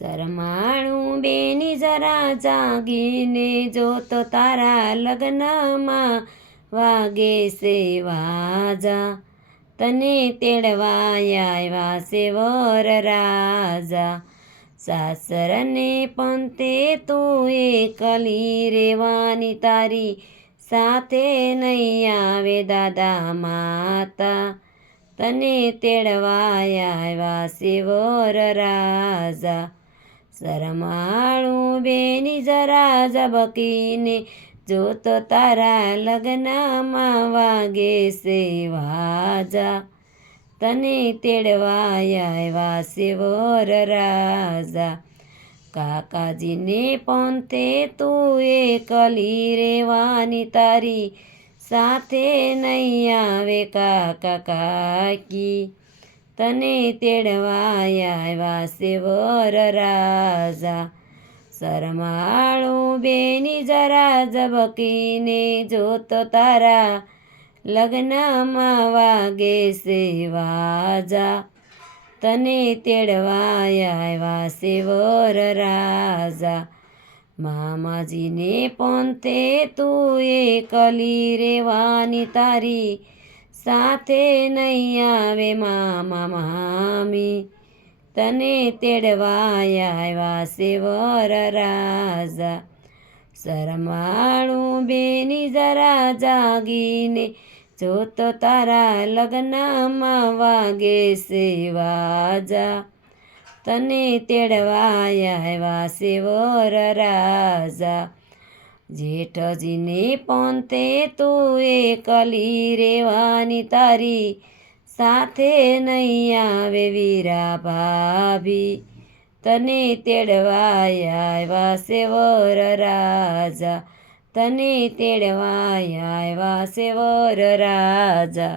શરમાળું બેની જરા જાગીને જોતો તારા લગ્નમાં વાગે છે વાજા, તને તેડવા આવ્યા છે વરરાજા. સાસરને પંતે તું એકલી રેવાની, તારી સાથે નહીં આવે દાદા માતા, તને તેડવા આવ્યા છે વરરાજા. શરમાળું બેની જરા ઝબકીને જોતો તારા લગ્નમાં વાગે છે વાજા, તને તેડવા આવ્યા છે વરરાજા. કાકાજીને પંથે તું એકલી રેવાની, તારી સાથે નહીં આવે કાકા કાકી, તને તેડવા આવ્યા છે વરરાજા. શરમાળું બેની જરા ઝબકીને જોતો તારા લગ્નમાં વાગે છે વાજા, તને તેડવા આવ્યા છે વરરાજા. મામાજીને પંથે તું એકલી રેવાની, તારી સાથે નહીં આવે મામા મામી, તને તેડવા આવ્યા છે વરરાજા. શરમાળું બેની જરા જાગીને જોતો તારા લગ્નમાં વાગે છે વાજા, તને તેડવા આવ્યા છે વરરાજા. જેઠજીને પંથે તું એકલી રેવાની, તારી સાથે નહીં આવે વીરા ભાભી, તને તેડવા આવ્યા છે વરરાજા, તને તેડવા આવ્યા છે વરરાજા.